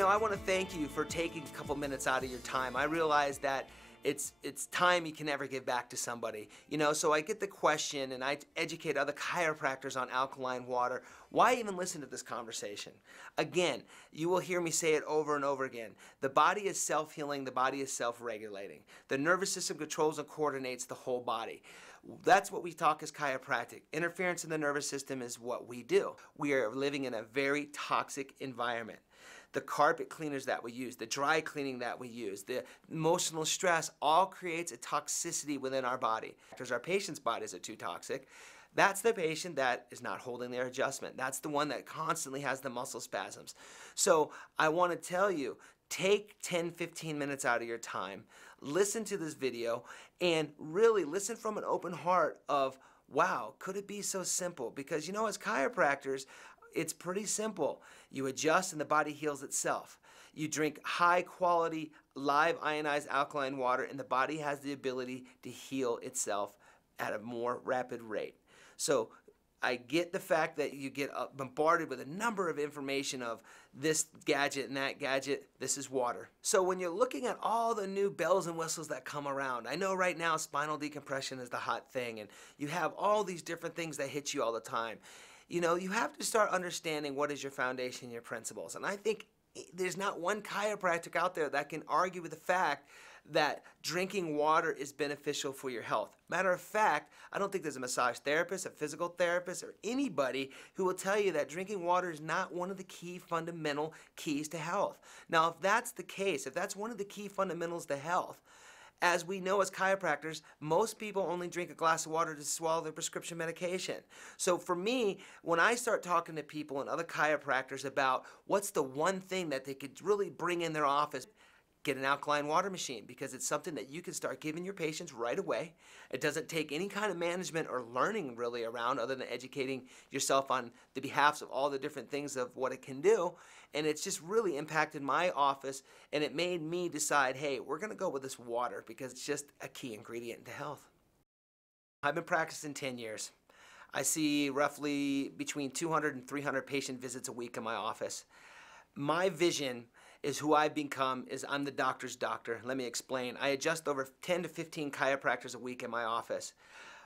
I want to thank you for taking a couple minutes out of your time. I realize that it's time you can never give back to somebody. So I get the question and I educate other chiropractors on alkaline water. Why even listen to this conversation? Again, you will hear me say it over and over again. The body is self-healing, the body is self-regulating. The nervous system controls and coordinates the whole body. That's what we talk as chiropractic. Interference in the nervous system is what we do. We are living in a very toxic environment. The carpet cleaners that we use, the dry cleaning that we use, the emotional stress all creates a toxicity within our body. Because our patient's bodies are too toxic. That's the patient that is not holding their adjustment. That's the one that constantly has the muscle spasms. So I want to tell you, take 10-15 minutes out of your time, listen to this video, and really listen from an open heart of, wow, could it be so simple? Because as chiropractors, it's pretty simple. You adjust and the body heals itself. You drink high quality, live ionized alkaline water and the body has the ability to heal itself at a more rapid rate. So I get the fact that you get bombarded with a number of information of this gadget and that gadget. This is water. So when you're looking at all the new bells and whistles that come around, I know right now spinal decompression is the hot thing and you have all these different things that hit you all the time. You have to start understanding what is your foundation, your principles. And I think there's not one chiropractic out there that can argue with the fact that drinking water is beneficial for your health. Matter of fact, I don't think there's a massage therapist, a physical therapist, or anybody who will tell you that drinking water is not one of the key fundamental keys to health. Now, if that's the case, if that's one of the key fundamentals to health, as we know as chiropractors, most people only drink a glass of water to swallow their prescription medication. So for me, when I start talking to people and other chiropractors about what's the one thing that they could really bring in their office, get an alkaline water machine because it's something that you can start giving your patients right away. It doesn't take any kind of management or learning really around other than educating yourself on the behalfs of all the different things of what it can do. And it's just really impacted my office and it made me decide, hey, we're going to go with this water because it's just a key ingredient to health. I've been practicing 10 years. I see roughly between 200 and 300 patient visits a week in my office. My vision is who I've become is I'm the doctor's doctor. Let me explain. I adjust over 10 to 15 chiropractors a week in my office.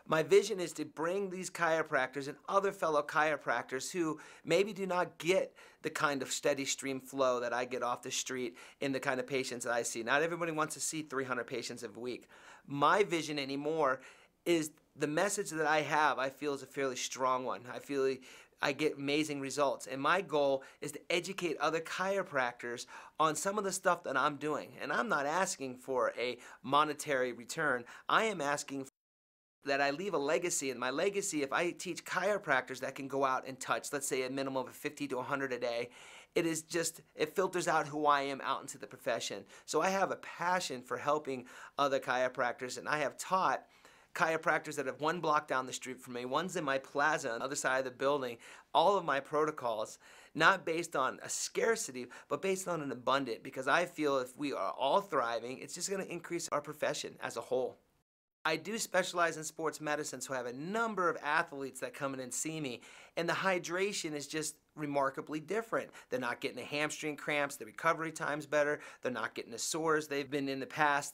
My vision is to bring these chiropractors and other fellow chiropractors who maybe do not get the kind of steady stream flow that I get off the street in the kind of patients that I see. Not everybody wants to see 300 patients a week. My vision anymore is the message that I have, I feel is a fairly strong one. I feel I get amazing results. And my goal is to educate other chiropractors on some of the stuff that I'm doing. And I'm not asking for a monetary return. I am asking that I leave a legacy. And my legacy, if I teach chiropractors that can go out and touch, let's say a minimum of 50 to 100 a day, it filters out who I am out into the profession. So I have a passion for helping other chiropractors, and I have taught chiropractors that have one block down the street from me, one's in my plaza on the other side of the building, all of my protocols, not based on a scarcity, but based on an abundant, because I feel if we are all thriving, it's just going to increase our profession as a whole. I do specialize in sports medicine, so I have a number of athletes that come in and see me, and the hydration is just remarkably different. They're not getting the hamstring cramps, the recovery time's better, they're not getting the sores they've been in the past.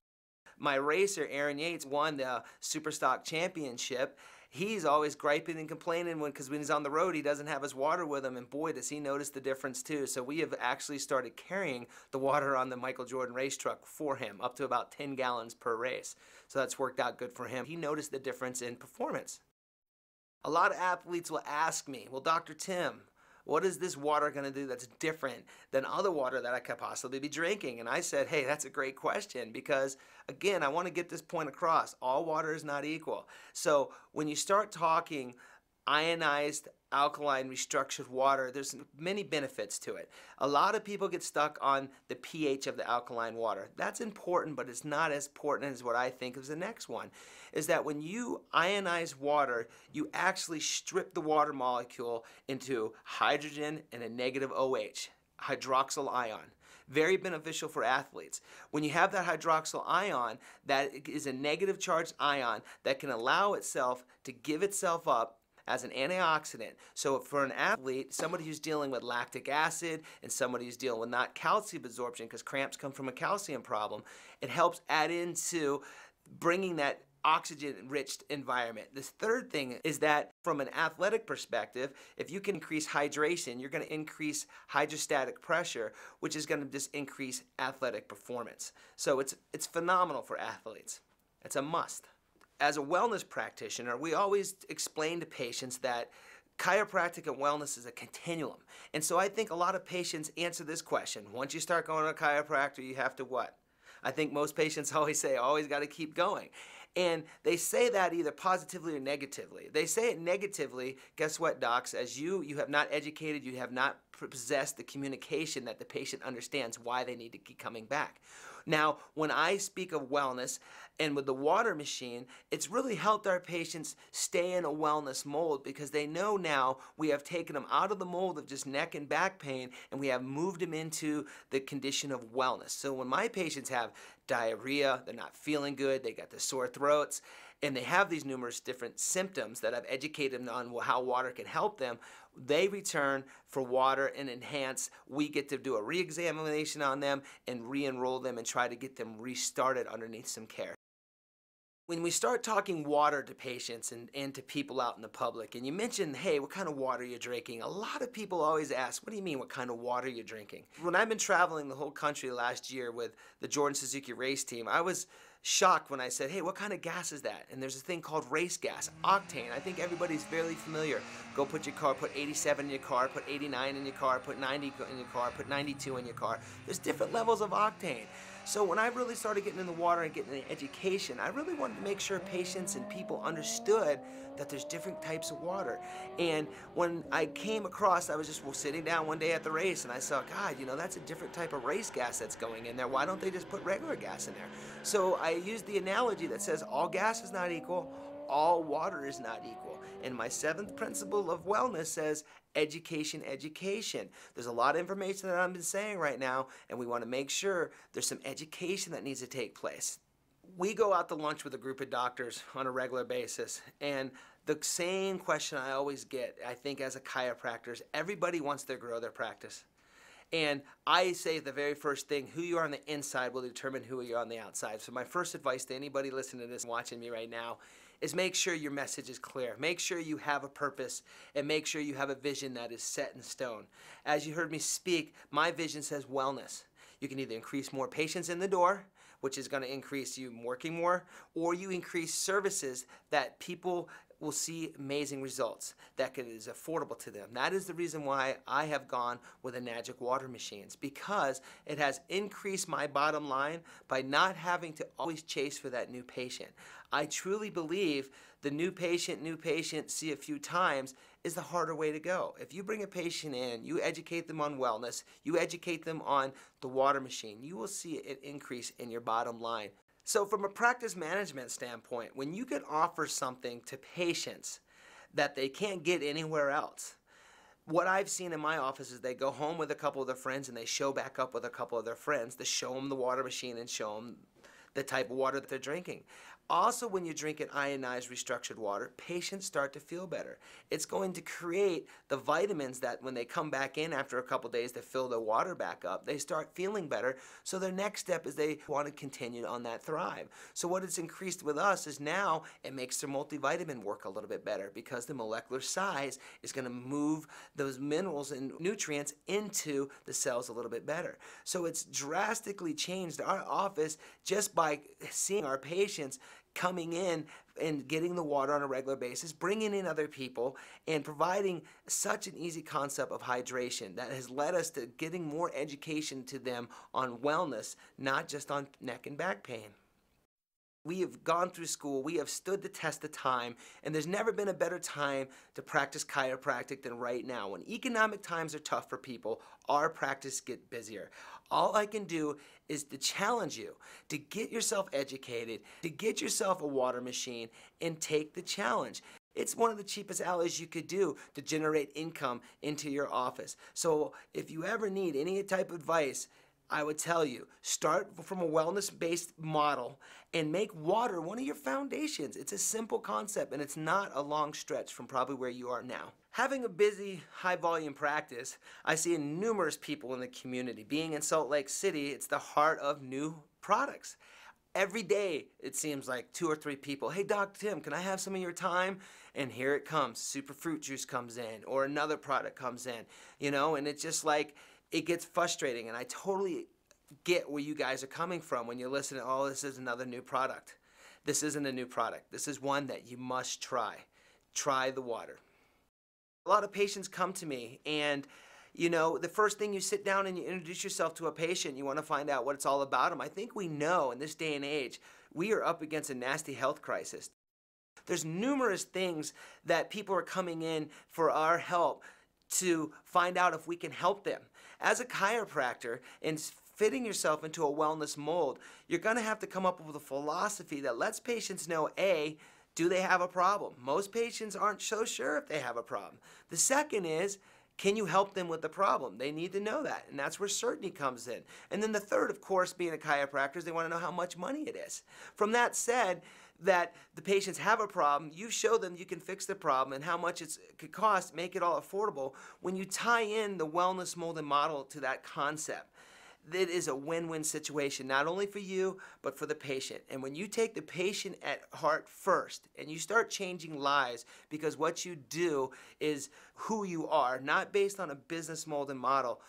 My racer, Aaron Yates, won the Superstock Championship. He's always griping and complaining because when he's on the road, he doesn't have his water with him, and boy, does he notice the difference too. So we have actually started carrying the water on the Michael Jordan race truck for him, up to about 10 gallons per race. So that's worked out good for him. He noticed the difference in performance. A lot of athletes will ask me, well, Dr. Tim, what is this water going to do that's different than other water that I could possibly be drinking? And I said, hey, that's a great question because, again, I want to get this point across. All water is not equal. So when you start talking ionized, alkaline, restructured water, there's many benefits to it. A lot of people get stuck on the pH of the alkaline water. That's important, but it's not as important as what I think is the next one, is that when you ionize water, you actually strip the water molecule into hydrogen and a negative OH, hydroxyl ion. Very beneficial for athletes. When you have that hydroxyl ion, that is a negative charged ion that can allow itself to give itself up as an antioxidant. So for an athlete, somebody who's dealing with lactic acid and somebody who's dealing with not calcium absorption, because cramps come from a calcium problem, it helps add into bringing that oxygen-rich environment. This third thing is that from an athletic perspective, if you can increase hydration, you're going to increase hydrostatic pressure, which is going to just increase athletic performance. So it's phenomenal for athletes. It's a must. As a wellness practitioner, we always explain to patients that chiropractic and wellness is a continuum. And so I think a lot of patients answer this question. Once you start going to a chiropractor, you have to what? I think most patients always say, always got to keep going. And they say that either positively or negatively. They say it negatively, guess what, docs? As you have not educated, you have not possessed the communication that the patient understands why they need to keep coming back. Now, when I speak of wellness and with the water machine, it's really helped our patients stay in a wellness mold because they know now we have taken them out of the mold of just neck and back pain and we have moved them into the condition of wellness. So when my patients have diarrhea, they're not feeling good, they got the sore throats, and they have these numerous different symptoms that I've educated them on how water can help them, they return for water and enhance. We get to do a re-examination on them and re-enroll them and try to get them restarted underneath some care. When we start talking water to patients and to people out in the public, and you mention, hey, what kind of water you're drinking, a lot of people always ask, what do you mean, what kind of water you're drinking? When I've been traveling the whole country last year with the Jordan Suzuki race team, I was shocked when I said, hey, what kind of gas is that? And there's a thing called race gas, octane. I think everybody's fairly familiar. Go put your car, put 87 in your car, put 89 in your car, put 90 in your car, put 92 in your car. There's different levels of octane. So when I really started getting in the water and getting the education, I really wanted to make sure patients and people understood that there's different types of water. And when I came across, I was just sitting down one day at the race and I saw, God, you know, that's a different type of race gas that's going in there. Why don't they just put regular gas in there? So I used the analogy that says all gas is not equal, all water is not equal. And my seventh principle of wellness says education, education. There's a lot of information that I've been saying right now, and we want to make sure there's some education that needs to take place. We go out to lunch with a group of doctors on a regular basis, and the same question I always get, I think as a chiropractor, is everybody wants to grow their practice. And I say the very first thing, who you are on the inside will determine who you are on the outside. So my first advice to anybody listening to this and watching me right now is make sure your message is clear. Make sure you have a purpose and make sure you have a vision that is set in stone. As you heard me speak, my vision says wellness. You can either increase more patients in the door, which is going to increase you working more, or you increase services that people will see amazing results that is affordable to them. That is the reason why I have gone with the Magic Water Machines, because it has increased my bottom line by not having to always chase for that new patient. I truly believe the new patient, see a few times is the harder way to go. If you bring a patient in, you educate them on wellness, you educate them on the water machine, you will see an increase in your bottom line. So from a practice management standpoint, when you can offer something to patients that they can't get anywhere else, what I've seen in my office is they go home with a couple of their friends and they show back up with a couple of their friends to show them the water machine and show them the type of water that they're drinking. Also, when you drink an ionized restructured water, patients start to feel better. It's going to create the vitamins that when they come back in after a couple days to fill their water back up, they start feeling better. So their next step is they want to continue on that thrive. So what it's increased with us is now it makes their multivitamin work a little bit better because the molecular size is going to move those minerals and nutrients into the cells a little bit better. So it's drastically changed our office just by seeing our patients coming in and getting the water on a regular basis, bringing in other people, and providing such an easy concept of hydration that has led us to getting more education to them on wellness, not just on neck and back pain. We have gone through school, we have stood the test of time, and there's never been a better time to practice chiropractic than right now. When economic times are tough for people, our practice gets busier. All I can do is to challenge you to get yourself educated, to get yourself a water machine, and take the challenge. It's one of the cheapest alleys you could do to generate income into your office. So if you ever need any type of advice, I would tell you, start from a wellness-based model and make water one of your foundations. It's a simple concept, and it's not a long stretch from probably where you are now. Having a busy, high-volume practice, I see numerous people in the community. Being in Salt Lake City, it's the heart of new products. Every day, it seems like 2 or 3 people, hey, Dr. Tim, can I have some of your time? And here it comes. Super fruit juice comes in, or another product comes in, and it's just like, it gets frustrating. And I totally get where you guys are coming from when you listen to, oh, this is another new product. This isn't a new product. This is one that you must try. Try the water. A lot of patients come to me, and the first thing you sit down and you introduce yourself to a patient, you want to find out what it's all about them. I think we know in this day and age, we are up against a nasty health crisis. There's numerous things that people are coming in for our help to find out if we can help them. As a chiropractor and fitting yourself into a wellness mold, you're going to have to come up with a philosophy that lets patients know, A, do they have a problem? Most patients aren't so sure if they have a problem. The second is, can you help them with the problem? They need to know that, and that's where certainty comes in. And then the third, of course, being a chiropractor, is they want to know how much money it is. From that said, that the patients have a problem, you show them you can fix the problem and how much it could cost, make it all affordable. When you tie in the wellness molded model to that concept, it is a win-win situation, not only for you, but for the patient. And when you take the patient at heart first and you start changing lives, because what you do is who you are, not based on a business molded model,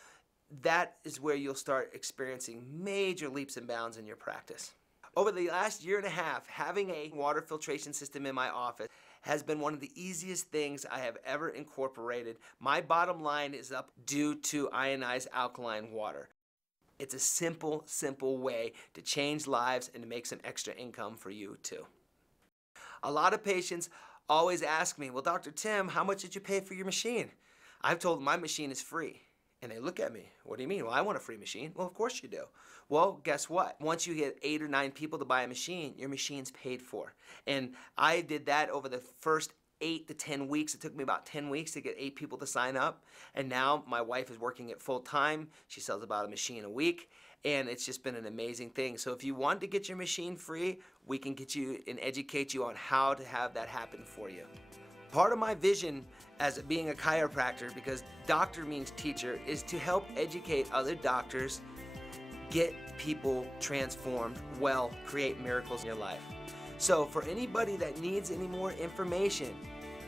that is where you'll start experiencing major leaps and bounds in your practice. Over the last year and a half, having a water filtration system in my office has been one of the easiest things I have ever incorporated. My bottom line is up due to ionized alkaline water. It's a simple, simple way to change lives and to make some extra income for you too. A lot of patients always ask me, well, Dr. Tim, how much did you pay for your machine? I've told them my machine is free. And they look at me, what do you mean? Well, I want a free machine. Well, of course you do. Well, guess what? Once you get 8 or 9 people to buy a machine, your machine's paid for. And I did that over the first 8 to 10 weeks. It took me about 10 weeks to get 8 people to sign up. And now my wife is working it full time. She sells about a machine a week. And it's just been an amazing thing. So if you want to get your machine free, we can get you and educate you on how to have that happen for you. Part of my vision as being a chiropractor, because doctor means teacher, is to help educate other doctors, get people transformed, well, create miracles in your life. So for anybody that needs any more information,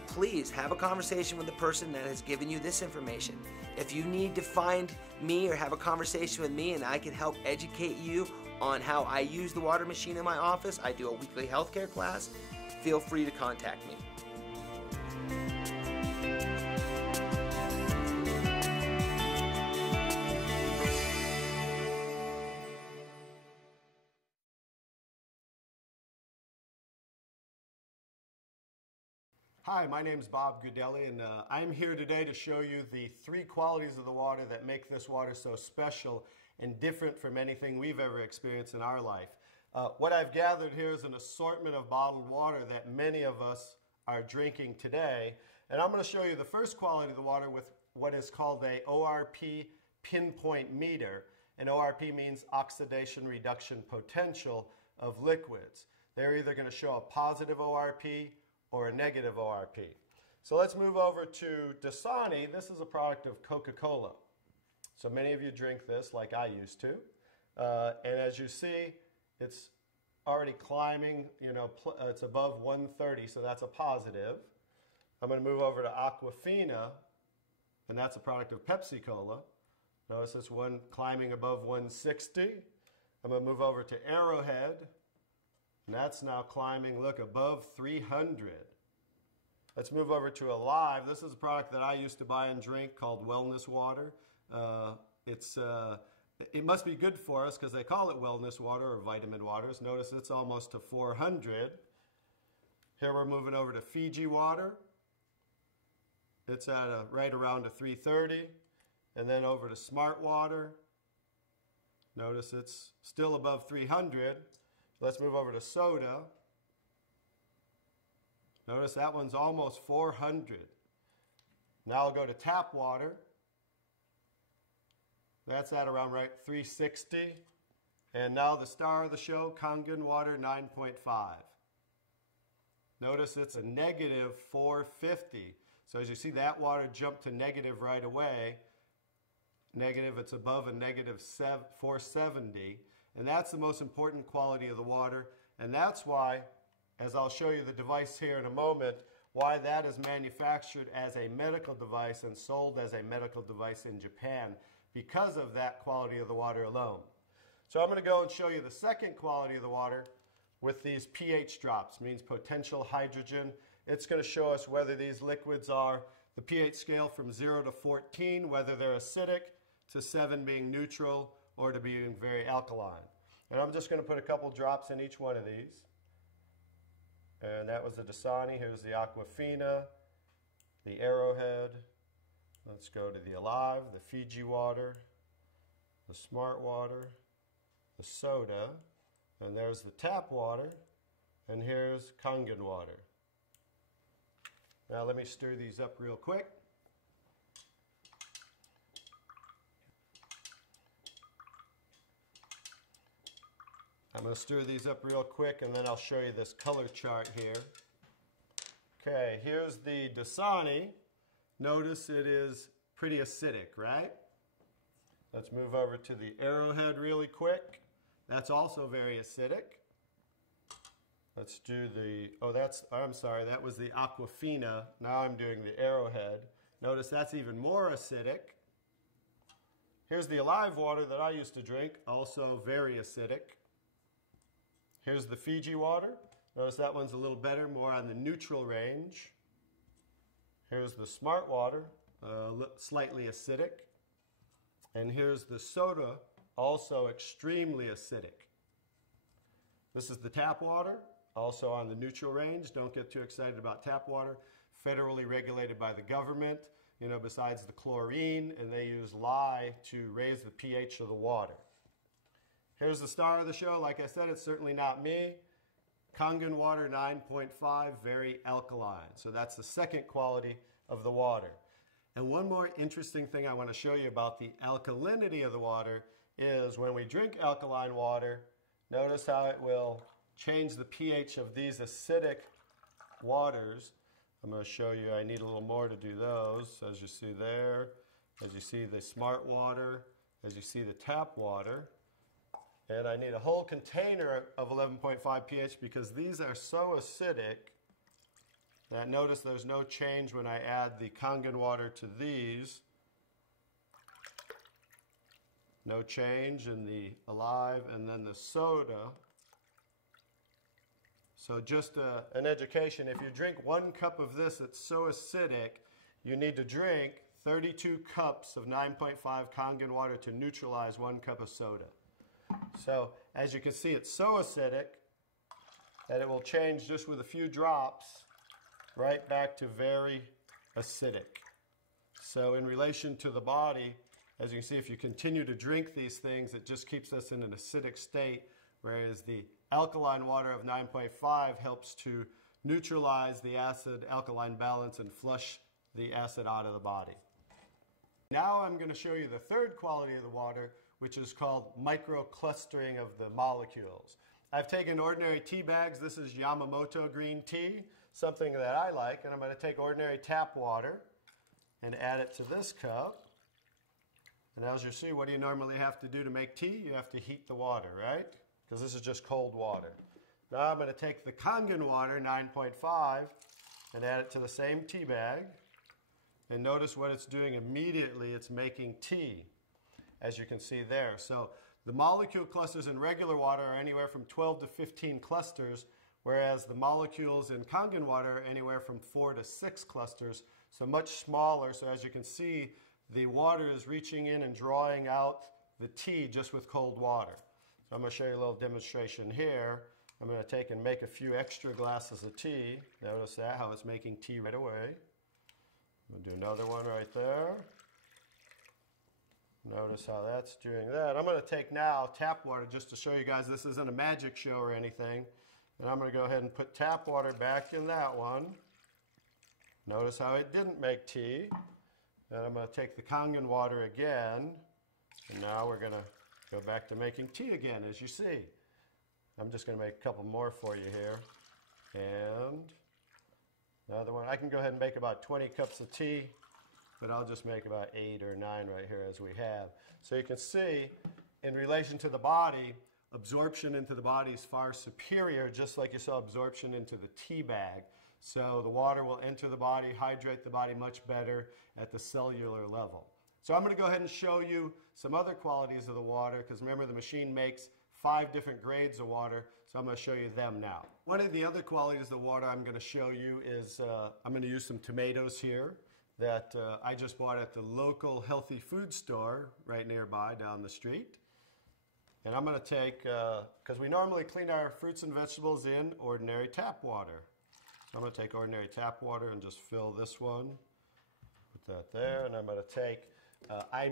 please have a conversation with the person that has given you this information. If you need to find me or have a conversation with me and I can help educate you on how I use the water machine in my office, I do a weekly healthcare class, feel free to contact me. Hi, my name is Bob Gudelli, and I'm here today to show you the 3 qualities of the water that make this water so special and different from anything we've ever experienced in our life. What I've gathered here is an assortment of bottled water that many of us are drinking today, and I'm going to show you the first quality of the water with what is called a ORP pinpoint meter, and ORP means oxidation reduction potential of liquids. They're either going to show a positive ORP or a negative ORP. So let's move over to Dasani. This is a product of Coca-Cola. So many of you drink this like I used to. And as you see, it's already climbing, it's above 130, so that's a positive. I'm going to move over to Aquafina, and that's a product of Pepsi-Cola. Notice this one climbing above 160. I'm going to move over to Arrowhead, and that's now climbing, look, above 300. Let's move over to Alive. This is a product that I used to buy and drink called Wellness Water. It must be good for us because they call it wellness water or vitamin waters. Notice it's almost to 400. Here we're moving over to Fiji water. It's at right around a 330. And then over to Smart Water. Notice it's still above 300. Let's move over to soda. Notice that one's almost 400. Now I'll go to tap water. That's at around right 360. And now the star of the show, Kangen water 9.5. Notice it's a negative 450. So as you see, that water jumped to negative right away. Negative, it's above a negative 470. And that's the most important quality of the water. And that's why, as I'll show you the device here in a moment, why that is manufactured as a medical device and sold as a medical device in Japan, because of that quality of the water alone. So I'm going to go and show you the second quality of the water with these pH drops, means potential hydrogen. It's going to show us whether these liquids are the pH scale from 0 to 14, whether they're acidic, to 7 being neutral, or to being very alkaline. And I'm just going to put a couple drops in each one of these. And that was the Dasani. Here's the Aquafina, the Arrowhead. Let's go to the Alive, the Fiji water, the Smart water, the soda, and there's the tap water, and here's Kangen water. Now let me stir these up real quick. I'm going to stir these up real quick, and then I'll show you this color chart here. Okay, here's the Dasani. Notice it is pretty acidic, right? Let's move over to the Arrowhead really quick. That's also very acidic. Let's do the, I'm sorry, that was the Aquafina. Now I'm doing the Arrowhead. Notice that's even more acidic. Here's the Alive water that I used to drink, also very acidic. Here's the Fiji water. Notice that one's a little better, more on the neutral range. Here's the Smart water, slightly acidic. And here's the soda, also extremely acidic. This is the tap water, also on the neutral range. Don't get too excited about tap water. Federally regulated by the government, besides the chlorine, and they use lye to raise the pH of the water. Here's the star of the show. Like I said, it's certainly not me. Kangen water 9.5, very alkaline. So that's the second quality of the water. And one more interesting thing I want to show you about the alkalinity of the water is when we drink alkaline water, notice how it will change the pH of these acidic waters. I'm going to show you, I need a little more to do those. As you see there, as you see the Smart water, as you see the tap water. And I need a whole container of 11.5 pH because these are so acidic that notice there's no change when I add the Kangen water to these. No change in the Alive, and then the soda. So just an education, if you drink 1 cup of this that's so acidic, you need to drink 32 cups of 9.5 Kangen water to neutralize 1 cup of soda. So as you can see, it's so acidic that it will change just with a few drops right back to very acidic. So in relation to the body, as you can see, if you continue to drink these things, it just keeps us in an acidic state, whereas the alkaline water of 9.5 helps to neutralize the acid-alkaline balance and flush the acid out of the body. Now I'm going to show you the third quality of the water, which is called microclustering of the molecules. I've taken ordinary tea bags. This is Yamamoto green tea, something that I like, and I'm going to take ordinary tap water and add it to this cup. And as you see, what do you normally have to do to make tea? You have to heat the water, right? Because this is just cold water. Now I'm going to take the Kangen water, 9.5, and add it to the same tea bag. And notice what it's doing immediately. It's making tea, as you can see there. So the molecule clusters in regular water are anywhere from 12 to 15 clusters, whereas the molecules in Kangen water are anywhere from 4 to 6 clusters, so much smaller. So as you can see, the water is reaching in and drawing out the tea just with cold water. So I'm going to show you a little demonstration here. I'm going to take and make a few extra glasses of tea. Notice that, how it's making tea right away. I'm going to do another one right there. Notice how that's doing that. I'm going to take now tap water just to show you guys this isn't a magic show or anything. And I'm going to go ahead and put tap water back in that one. Notice how it didn't make tea. And I'm going to take the Kangen water again And now we're going to go back to making tea again, as you see. I'm just going to make a couple more for you here. And another one. I can go ahead and make about 20 cups of tea, but I'll just make about 8 or 9 right here as we have. So you can see, in relation to the body, absorption into the body is far superior, just like you saw absorption into the tea bag. So the water will enter the body, hydrate the body much better at the cellular level. So I'm going to go ahead and show you some other qualities of the water, because remember the machine makes 5 different grades of water, so I'm going to show you them now. One of the other qualities of the water I'm going to show you is I'm going to use some tomatoes here that I just bought at the local healthy food store right nearby down the street. And I'm going to take, because we normally clean our fruits and vegetables in ordinary tap water. So I'm going to take ordinary tap water and just fill this one. Put that there, and I'm going to take, I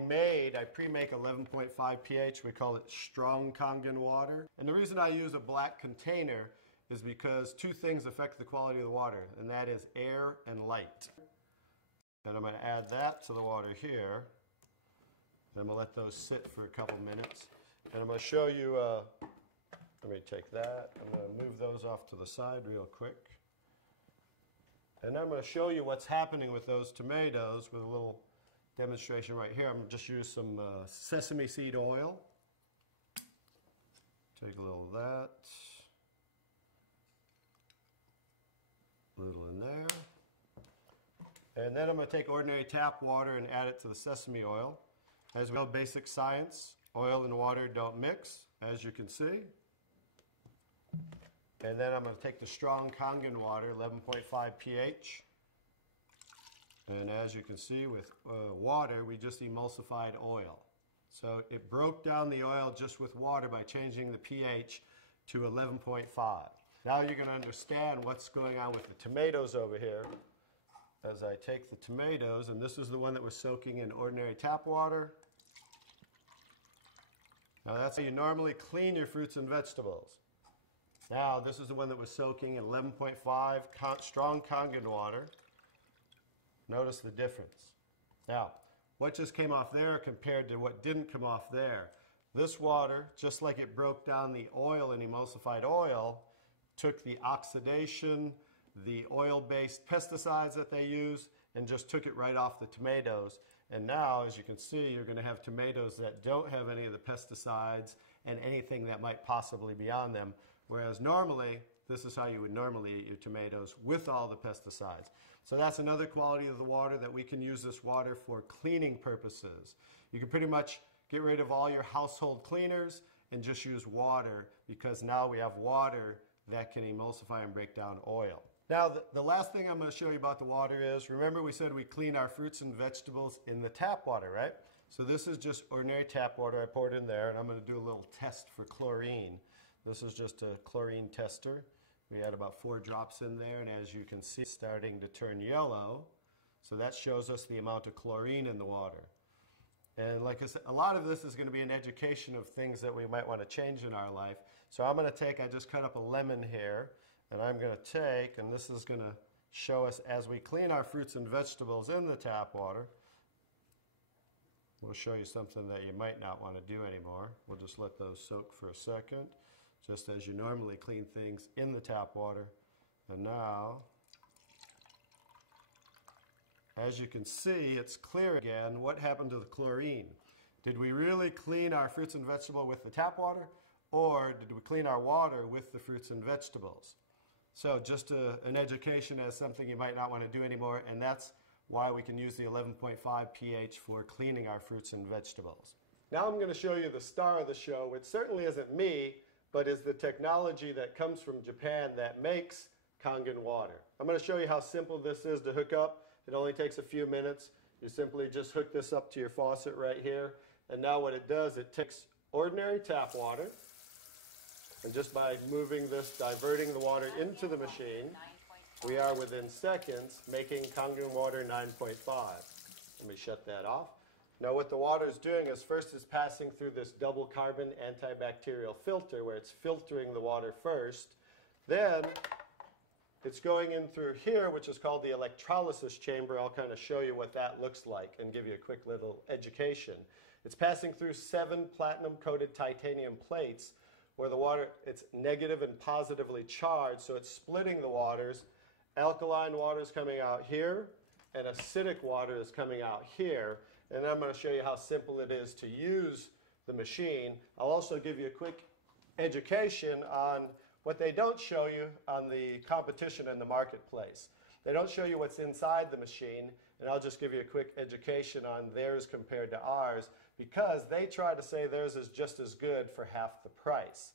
pre-make 11.5 pH. We call it strong Kangen water. And the reason I use a black container is because 2 things affect the quality of the water, and that is air and light. And I'm going to add that to the water here. And I'm going to let those sit for a couple minutes. And I'm going to show you, let me take that. I'm going to move those off to the side real quick. And I'm going to show you what's happening with those tomatoes with a little demonstration right here. I'm going to just use some sesame seed oil. Take a little of that. A little in there. And then I'm going to take ordinary tap water and add it to the sesame oil. As we know, basic science, oil and water don't mix, as you can see. And then I'm going to take the strong Kangen water, 11.5 pH. And as you can see with water, we just emulsified oil. So it broke down the oil just with water by changing the pH to 11.5. Now you're going to understand what's going on with the tomatoes over here. As I take the tomatoes, and this is the one that was soaking in ordinary tap water. Now that's how you normally clean your fruits and vegetables. Now this is the one that was soaking in 11.5 strong Kangen water. Notice the difference. Now, what just came off there compared to what didn't come off there? This water, just like it broke down the oil and emulsified oil, took the oxidation, the oil-based pesticides that they use, and just took it right off the tomatoes. And now, as you can see, you're going to have tomatoes that don't have any of the pesticides and anything that might possibly be on them. Whereas normally, this is how you would normally eat your tomatoes, with all the pesticides. So that's another quality of the water, that we can use this water for cleaning purposes. You can pretty much get rid of all your household cleaners and just use water, because now we have water that can emulsify and break down oil. Now, the last thing I'm going to show you about the water is, remember we said we clean our fruits and vegetables in the tap water, right? So this is just ordinary tap water. I poured in there, and I'm going to do a little test for chlorine. This is just a chlorine tester. We had about 4 drops in there, and as you can see, it's starting to turn yellow. So that shows us the amount of chlorine in the water. And like I said, a lot of this is going to be an education of things that we might want to change in our life. So I'm going to take, I just cut up a lemon here, and I'm going to take, and this is going to show us as we clean our fruits and vegetables in the tap water. We'll show you something that you might not want to do anymore. We'll just let those soak for a second, just as you normally clean things in the tap water. And now, as you can see, it's clear again. What happened to the chlorine? Did we really clean our fruits and vegetables with the tap water, or did we clean our water with the fruits and vegetables? So just an education as something you might not want to do anymore, and that's why we can use the 11.5 pH for cleaning our fruits and vegetables. Now I'm going to show you the star of the show, which certainly isn't me, but is the technology that comes from Japan that makes Kangen water. I'm going to show you how simple this is to hook up. It only takes a few minutes. You simply just hook this up to your faucet right here. And now what it does, it takes ordinary tap water, and just by moving this, diverting the water into the machine, we are within seconds making Kangen water 9.5. Let me shut that off. Now what the water is doing is, first it's passing through this double carbon antibacterial filter where it's filtering the water first. Then it's going in through here, which is called the electrolysis chamber. I'll kind of show you what that looks like and give you a quick little education. It's passing through 7 platinum-coated titanium plates where the water, it's negative and positively charged, so it's splitting the waters. Alkaline water is coming out here, and acidic water is coming out here. And I'm going to show you how simple it is to use the machine. I'll also give you a quick education on what they don't show you on the competition in the marketplace. They don't show you what's inside the machine, and I'll just give you a quick education on theirs compared to ours, because they try to say theirs is just as good for half the price.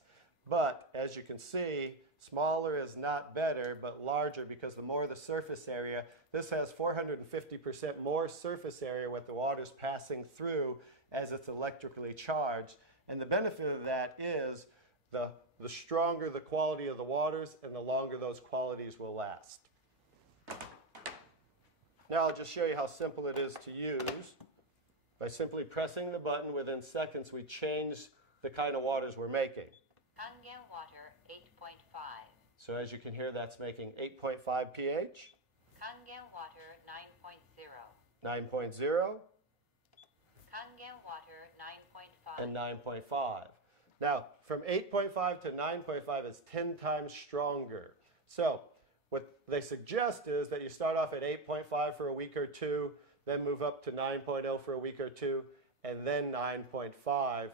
But as you can see, smaller is not better, but larger, because the more the surface area, this has 450% more surface area with the water's passing through as it's electrically charged. And the benefit of that is the stronger the quality of the waters and the longer those qualities will last. Now I'll just show you how simple it is to use. By simply pressing the button, within seconds we change the kind of waters we're making. Kangen water 8.5. So as you can hear, that's making 8.5 pH. Kangen water 9.0. 9.0. Kangen water 9.5. And 9.5. Now, from 8.5 to 9.5 is 10 times stronger. So what they suggest is that you start off at 8.5 for a week or two, then move up to 9.0 for a week or two, and then 9.5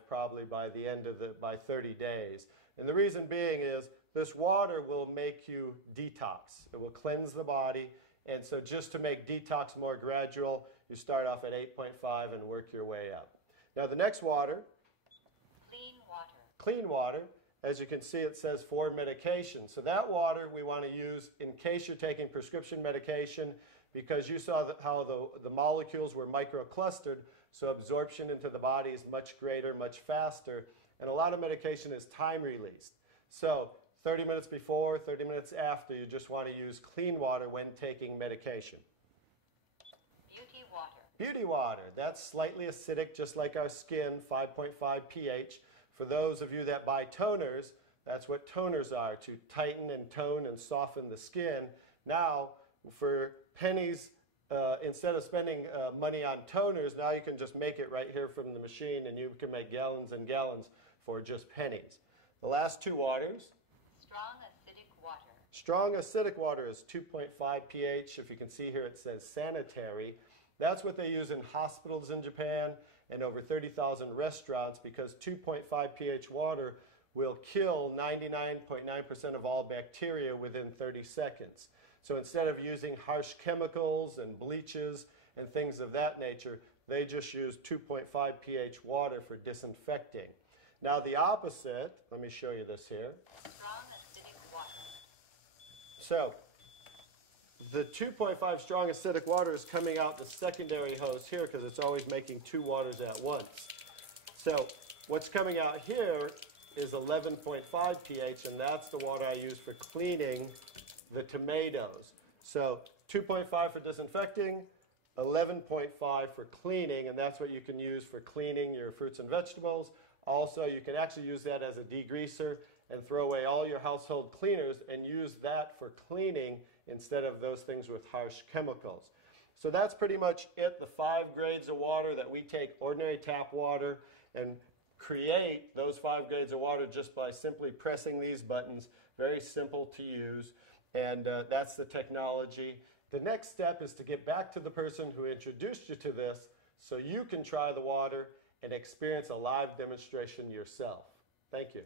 probably by the end of by 30 days. And the reason being is this water will make you detox. It will cleanse the body. And so just to make detox more gradual, you start off at 8.5 and work your way up. Now the next water, Clean water. clean water, as you can see it says for medication. So that water we want to use in case you're taking prescription medication, because you saw how the molecules were microclustered, so absorption into the body is much greater, much faster, and a lot of medication is time released. So 30 minutes before, 30 minutes after, you just want to use clean water when taking medication. Beauty water. Beauty water, that's slightly acidic, just like our skin, 5.5 pH. For those of you that buy toners, that's what toners are, to tighten and tone and soften the skin. Now, for pennies, instead of spending money on toners, now you can just make it right here from the machine, and you can make gallons and gallons for just pennies. The last two waters. Strong acidic water. Strong acidic water is 2.5 pH. If you can see here, it says sanitary. That's what they use in hospitals in Japan and over 30,000 restaurants, because 2.5 pH water will kill 99.9% of all bacteria within 30 seconds. So instead of using harsh chemicals and bleaches and things of that nature, they just use 2.5 pH water for disinfecting. Now the opposite, let me show you this here. Strong acidic water. So the 2.5 strong acidic water is coming out the secondary hose here, because it's always making two waters at once. So what's coming out here is 11.5 pH, and that's the water I use for cleaning the tomatoes. So 2.5 for disinfecting, 11.5 for cleaning, and that's what you can use for cleaning your fruits and vegetables. Also, you can actually use that as a degreaser and throw away all your household cleaners and use that for cleaning instead of those things with harsh chemicals. So that's pretty much it, the 5 grades of water that we take ordinary tap water and create those 5 grades of water just by simply pressing these buttons. Very simple to use, and that's the technology. The next step is to get back to the person who introduced you to this so you can try the water and experience a live demonstration yourself. Thank you.